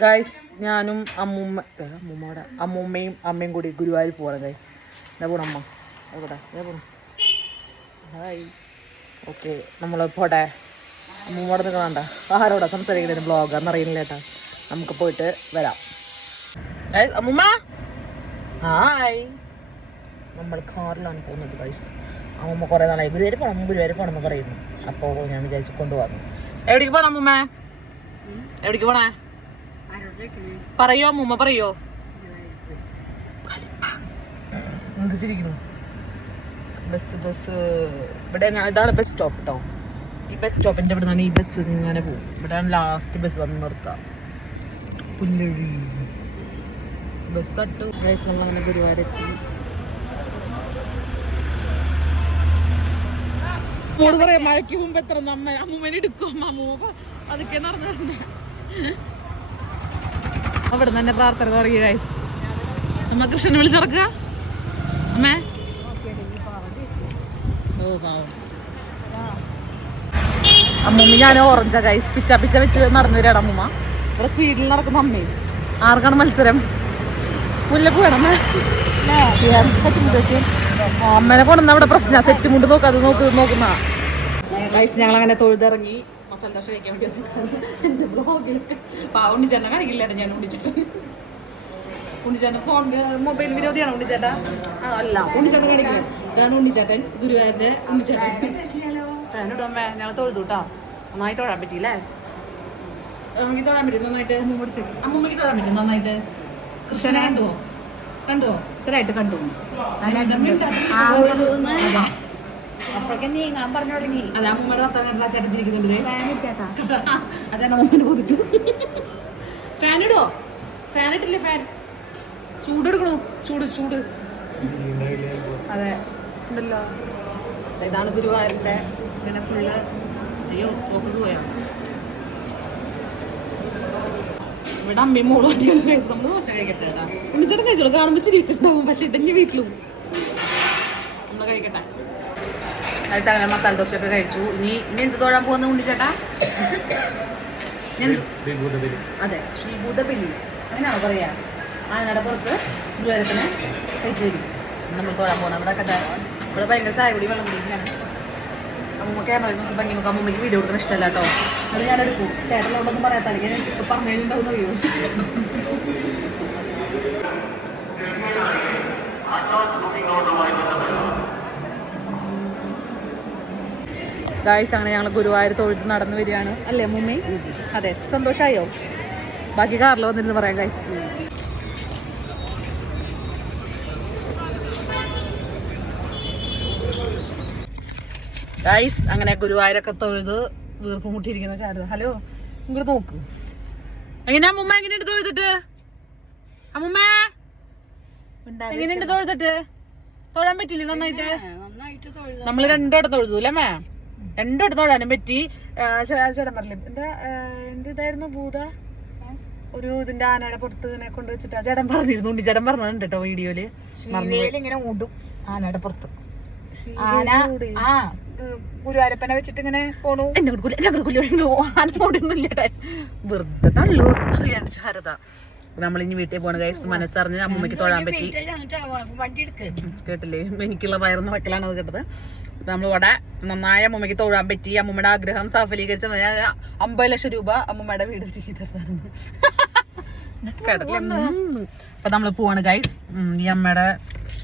Guys ഞാനും അമ്മൂമ്മയും അമ്മയും കൂടി ഗുരുവായൂർ പോവാണ് ഗൈസ്. എന്താ പോണം അമ്മ അവിടെ പോണം. ഹായ്. ഓക്കെ നമ്മൾ പോട്ടെ. അമ്മൂമ്മോടെ നിൽക്കണ്ട ആരോടാ സംസാരിക്കുന്നത് ബ്ലോഗാന്ന് അറിയുന്നില്ല ചേട്ടാ. നമുക്ക് പോയിട്ട് വരാം. അമ്മൂമ്മ ഹായ്. നമ്മൾ കാറിലാണ് പോകുന്നത് ഗൈസ്. അമ്മൂമ്മ കുറേ നാളായി ഗുരുവായൂർ പോകണം എന്ന് പറയുന്നു. അപ്പോൾ ഞാൻ വിചാരിച്ചു കൊണ്ടുപോകുന്നു. എവിടേക്ക് പോകണം അമ്മൂമ്മ? എവിടേക്ക് പോണേ പറയോ അമ്മൂമ്മ പറയോ? എന്ത് ചിരിക്കുന്നു? ബസ് ഇവിടെ ഇതാണ് ബസ് സ്റ്റോപ്പ് കേട്ടോ. ഈ ബസ് സ്റ്റോപ്പിന്റെ ഇവിടെ നിന്നാണ് ഈ ബസ് ഇങ്ങനെ പോകും. ഇവിടെയാണ് ലാസ്റ്റ് ബസ് വന്ന് നിർത്താം. പുല്ലഴി ബസ് തട്ടു. നമ്മളങ്ങനെ ഗുരുവായൂരെത്തി. പറയാ മഴയ്ക്ക് മുമ്പ് എത്ര അമ്മൂമ്മനെ എടുക്കും. അമ്മൂമ്മ അതൊക്കെ നടന്നു. അവിടെ തന്നെ പ്രാർത്ഥന തുടങ്ങി ഗൈസ്. അമ്മ കൃഷ്ണനെ വിളിച്ചിറക്കുക അമ്മേ. ഓ പാവം അമ്മൂമ്മ ഞാൻ ഓറഞ്ചാ ഗൈസ്. പിച്ച വെച്ച് നടന്നു വരാണ് അമ്മൂമ്മ. ഇവിടെ സ്പീഡിൽ നടക്കുന്ന അമ്മയും. ആർക്കാണ് മത്സരം? മുല്ലപ്പൂ വേണം അമ്മ. അമ്മേനെ കൊണ്ടുവന്ന അവിടെ പ്രശ്ന സെറ്റ് മുണ്ട് നോക്കാതെ നോക്കുന്ന ഗൈസ്. ഞങ്ങളങ്ങനെ തൊഴുതിറങ്ങി മസാല ദോശ കഴിക്കാൻ വേണ്ടി. ഉണ്ണിച്ചേട്ടനെ കാണിക്കില്ലേട്ടാ ഞാൻ ഉണ്ണിച്ചിട്ട്. ഉണ്ണിച്ചേട്ടൻ ഫോൺ മൊബൈൽ വിരോധിയാണ് ഉണ്ണിച്ചേട്ടാ. അല്ല ഉണ്ണിച്ചേട്ടൻ കാണിക്കില്ല. ഇതാണ് ഉണ്ണിച്ചേട്ടൻ, ഗുരുവായൂരിന്റെ ഉണ്ണിച്ചേട്ടൻ. ഫാനിടുമ്പേ ഞങ്ങൾ തൊഴുതു കേട്ടോ. നന്നായി തൊഴാൻ പറ്റിയില്ലേ? നമുക്ക് തൊഴാൻ പറ്റും നന്നായിട്ട്. അമ്മൂമ്മക്ക് തൊഴാൻ പറ്റും നന്നായിട്ട്. കൃഷ്ണനെ കണ്ടുവോ? ശരിയായിട്ട് കണ്ടു. അല്ല അമ്മൂമ്മയുടെ വർത്താനം ചേട്ടൻ ചിരിക്കുന്നുണ്ട്. അതാണ് അമ്മൂമ്മനെ കുറിച്ചു. ഫാനിടോ? ഫാനിട്ടില്ലേ? ഫാൻ ചൂടെടുക്കണു. ചൂട് അതെ ഉണ്ടല്ലോ. ഇതാണ് ഗുരുവായൂരിന്റെ പിന്നെ ഫുള്ള്. അയ്യോ ഫോക്കസ് പോയാണ്. ഇവിടെ അമ്മയും മോളും നമ്മൾ ദോശ കഴിക്കട്ടെ കേട്ടാ. ഉണ്ണിച്ചേട്ടൻ കഴിച്ചോളൂ. കാണുമ്പോൾ ചിരിയിട്ടുണ്ടാവും. പക്ഷെ ഇതെന്നെ വീട്ടിലും നമ്മൾ കഴിക്കട്ടെ. അങ്ങനെ മസാല ദോശയൊക്കെ കഴിച്ചു. ഇനി എന്ത് തൊഴാൻ പോകുന്ന ഉണ്ണിച്ചേട്ടാ? അതെ ശ്രീഭൂതബലി അങ്ങനെയാണോ പറയാ? ആനയുടെ പുറത്ത് ഗുരുവായൂരപ്പനെ കഴിച്ചു വരും. നമ്മൾ തൊഴാൻ പോകുന്നത് ഇവിടെ കണ്ട. ഇവിടെ ഭയങ്കര ചായ കൂടി വെള്ളം കുടിക്കാണ്. അമ്മൂമ്മ ക്യാമറയിൽ നോക്കി ഭംഗി നോക്കാം. അമ്മൂമ്മയ്ക്ക് വീഡിയോ എടുക്കാൻ ഇഷ്ടമല്ല കേട്ടോ. അത് ഞാൻ എടുക്കും. ചേട്ടനോടൊന്നും പറയാത്തല്ലേ ഞാൻ ഇപ്പൊ പറഞ്ഞിട്ടുണ്ടാവും അറിയോ. ഗായ്സ് അങ്ങനെ ഞങ്ങൾ ഗുരുവായൂർ തൊഴുത്ത് നടന്നു വരികയാണ് അല്ലേ അമ്മൂമ്മ? അതെ. സന്തോഷമായോ? ബാക്കി കാറിൽ വന്നിരുന്ന് പറയാം ഗായ്സ്. ഗായ്സ് അങ്ങനെ ഗുരുവായൂരൊക്കെ തൊഴുത് വീർപ്പ് മുട്ടിയിരിക്കുന്ന ചാരുത. ഹലോ ഇങ്ങോട്ട് നോക്ക്. എങ്ങനെ അമ്മൂമ്മ എങ്ങനെയുണ്ട് തൊഴുതിട്ട്? അമ്മൂമ്മ എങ്ങനെയുണ്ട് തൊഴുതിട്ട്? തൊഴാൻ പറ്റില്ലേ നന്നായിട്ട്? നമ്മള് രണ്ടിടത്ത് തൊഴുതു അല്ലേ മേ? രണ്ടിടത്ത് തൊഴാനും പറ്റി. ചേട്ടൻ പറഞ്ഞില്ലേ എന്തായിരുന്നു ഭൂത ഒരു ഇതിന്റെ ആനയുടെ പുറത്ത് ഇങ്ങനെ കൊണ്ടുവച്ചിട്ട് ചേട്ടൻ പറഞ്ഞിരുന്നു. ഉണ്ണിച്ചേട്ടൻ പറഞ്ഞിട്ടുണ്ട് കേട്ടോ വീഡിയോയില്. ഇങ്ങനെ ഓടും ആനയുടെ പുറത്ത്. ഗുരുവായൂരപ്പനെ വെച്ചിട്ട് ഇങ്ങനെ പോണു. എന്നെ ആന ഓടുന്നില്ലേട്ടെ വെറുതെ തള്ളു അറിയാണ്ട് ശാരദ. നമ്മളിനി വീട്ടിൽ പോണ ഗൈസ്. മനസ്സറിഞ്ഞ് അമ്മൂമ്മയ്ക്ക് തൊഴാൻ പറ്റി. കേട്ടില്ലേ? എനിക്കുള്ള വയറ് നിറക്കലാണ് അത് കേട്ടത്. നമ്മളിവിടെ നന്നായി അമ്മൂമ്മയ്ക്ക് തൊഴാൻ പറ്റി. അമ്മൂമ്മയുടെ ആഗ്രഹം സഫലീകരിച്ച 50 ലക്ഷം രൂപ അമ്മൂമ്മയുടെ വീട് ചെയ്തിട്ടാണ്. അപ്പൊ നമ്മള് പോവാണ് ഗൈസ്. ഈ അമ്മയുടെ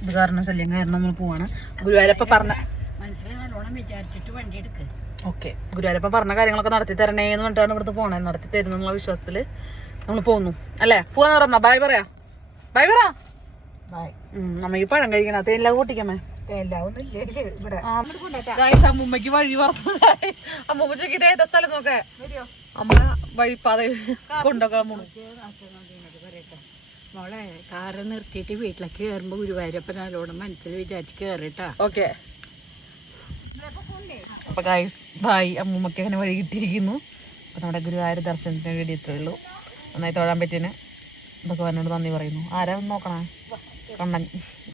ഇത് കാരണം ശല്യം കാരണം നമ്മൾ പോവാണ്. ഗുരുവായൂരപ്പ പറഞ്ഞ ഓക്കെ ഗുരുവായൂരപ്പ പറഞ്ഞ കാര്യങ്ങളൊക്കെ നടത്തി തരണേ എന്ന് പറഞ്ഞിട്ടാണ് ഇവിടുത്തെ പോണേ. നടത്തി തരുന്നുള്ള വിശ്വാസത്തില് നമ്മൾ പോന്നു അല്ലേ? പോവാന്ന് പറഞ്ഞ ബൈ പറയാ. ബൈ പറ. നമ്മ ഈ പഴം കഴിക്കണ തേനില കൂട്ടിക്കമ്മേ. അമ്മൂമ്മക്ക് വഴി പറഞ്ഞു. അമ്മൂമ്മ ചോദിക്കുന്നത് ഏതാ സ്ഥലം നോക്കേ. അമ്മ വഴിപ്പാതെ കൊണ്ടൊക്കെ മോളെ കാറ് നിർത്തിയിട്ട് വീട്ടിലേക്ക് കയറുമ്പോ ഗുരുവായൂരപ്പൻ നല്ലോണം മനസ്സിൽ വിചാരിച്ച് കേറിട്ടാ. ഓക്കെ അപ്പൊ ഗൈസ് ബൈ. അമ്മൂമ്മക്ക് അങ്ങനെ വഴി കിട്ടിയിരിക്കുന്നു. അപ്പൊ നമ്മുടെ ഗുരുവായൂർ ദർശനത്തിന് വേണ്ടി ഇത്രേ ഉള്ളൂ. നന്നായി തൊഴാൻ പറ്റിയതിന് ഭഗവാനോട് നന്ദി പറയുന്നു. ആരാ നോക്കണേ? കണ്ണൻ